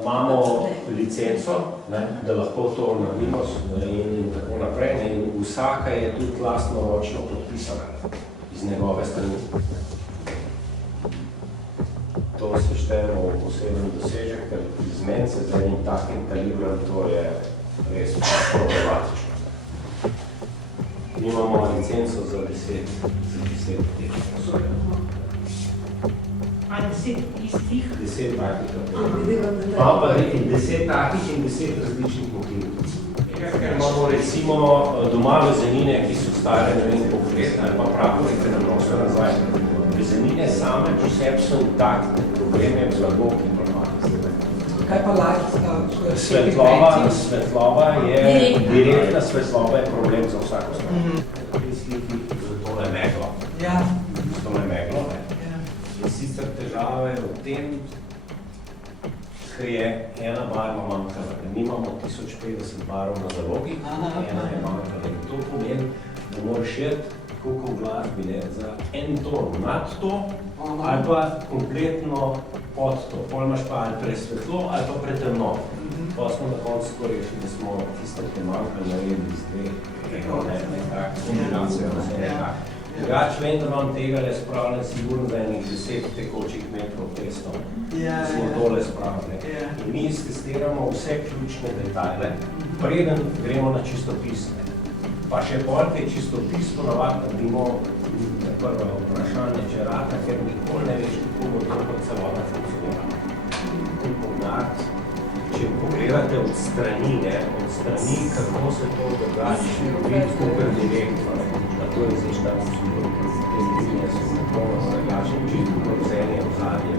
imamo licenco, da lahko to naredimo in tako naprej. In vsaka je tudi lastnoročno podpisana iz njegove strani. To se štejemo v poseben dosežek, ker izmence z enim takim kalibrom, to je res problematično. Imamo licenco za 10 teh. A 10 istih? 10 takih. Pa 10 takih in 10 različnih motivov. Ker imamo recimo doma vezenine, ki so stare, ne vem, koliko let, ali pa prapore, ki nam nosijo nazaj. Vezenine same po sebi so intaktne, problem je blago, ki propade. Kaj pa lajka? Svetlova je, direktna svetlova je problem za vsako stvar. Sliki za tole meglo. Ja. Tole meglo, ne. In sicer težava je v tem, ker je ena barva manjkala. Mi imamo 1050 barv na zalogi, ena je manjkala. In to pomeni, da moraš jeti koliko v glasbi, ne, za en ton nad to, ali pa kompletno pod to. Pol imaš pa ali presvetlo, ali pa pretemno. Pa smo na koncu to rešili, da smo tisto, ki je manjkali, naredili z dveh, nekak kombinacijo, Drugač vem, da vam tega le spravljam sigurno za enih 10 tekočih metrov testov, da smo tole spravljali. In mi iztestiramo vse ključne detajle, preden gremo na čistopis. Pa še pol, kaj čistopis ponavadi naredimo na prvo vprašanje, če rata, ker nikoli ne veš, kako bo to kot celota funkcionira. Če pogledate od strani, kako se to dogaja, vidite, kako je direktno, da to je zdaj šta te linije so popolno drugačne, čisto korzenje v zadnje,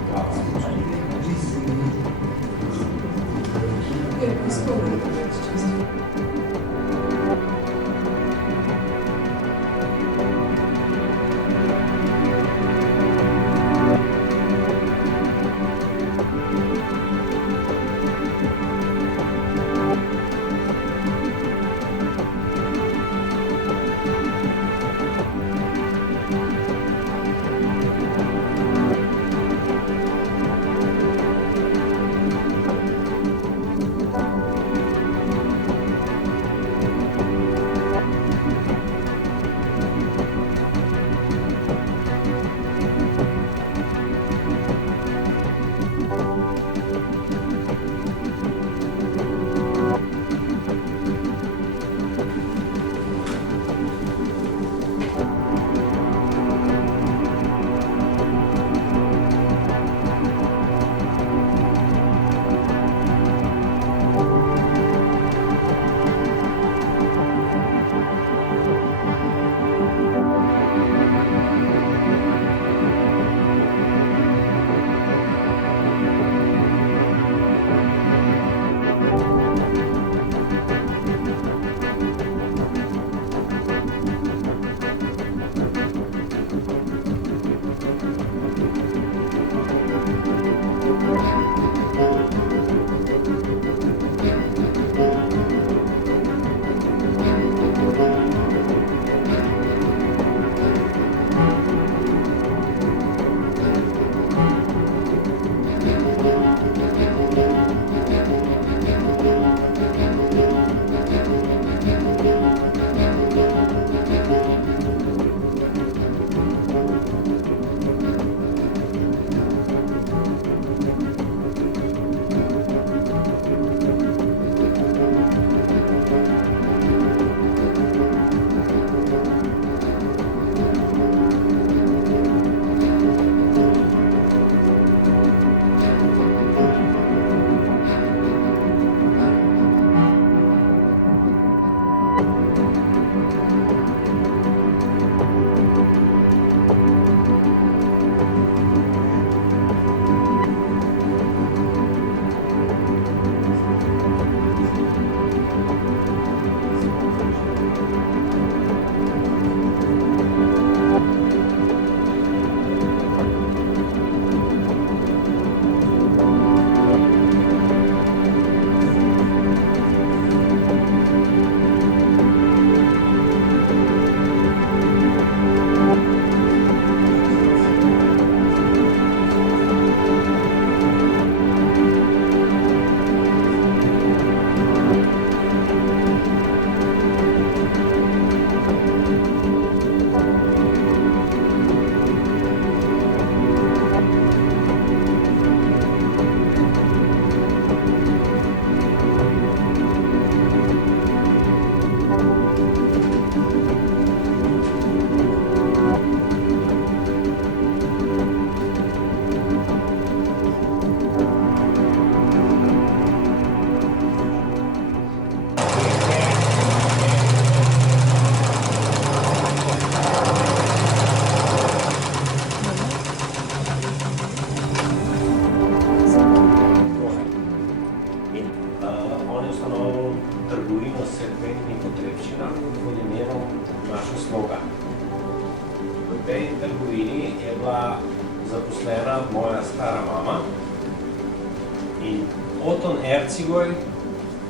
In Oton Ercigoj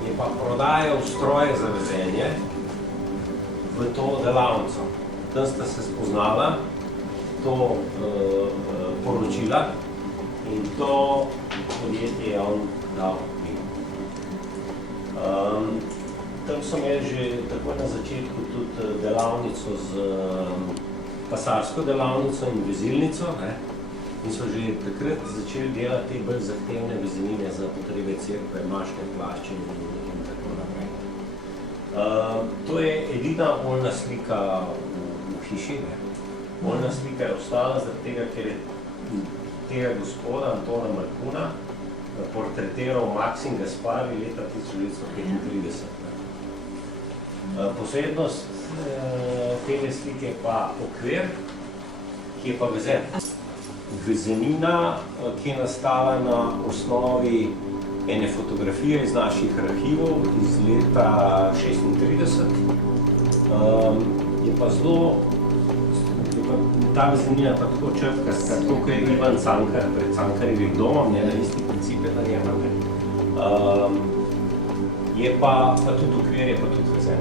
je pa prodajal stroje za vezenje v to delavnico. Tam sta se spoznala, to poročila in to podjetje je on dal mimo. Tam so imeli že takoj na začetku tudi delavnico z pasarsko delavnico in vezilnico, in so že takrat začeli delati te bolj zahtevne vezenine za potrebe cerkve, mašne plašče in tako naprej. To je edina oljna slika v hiši. Oljna slika je ostala zaradi tega, ker je tega gospoda Antona Markuna portretiral Maksim Gaspari leta 1935. Posebnost tega slike je pa okvir, ki je pa vezen. Vezenina, ki je nastala na osnovi ene fotografije iz naših arhivov iz leta 1936. Je pa zelo, ta vezenina pa tako črtkasta, tako kot je Ivan Cankar pred Cankarjevim domom, na isti princip je na njem. Je pa tudi okvir, je pa tudi vezen.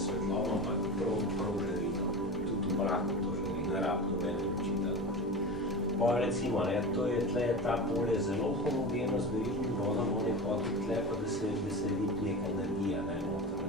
Svetlobo, ampak prav žarino. Tudi v mraku to žari, ne rabi nobene luči da noč. Pa recimo, to je tle, ta polje zelo homogeno z verižnim vodom, on je hotel tle, pa da se vidi neka energija, noter.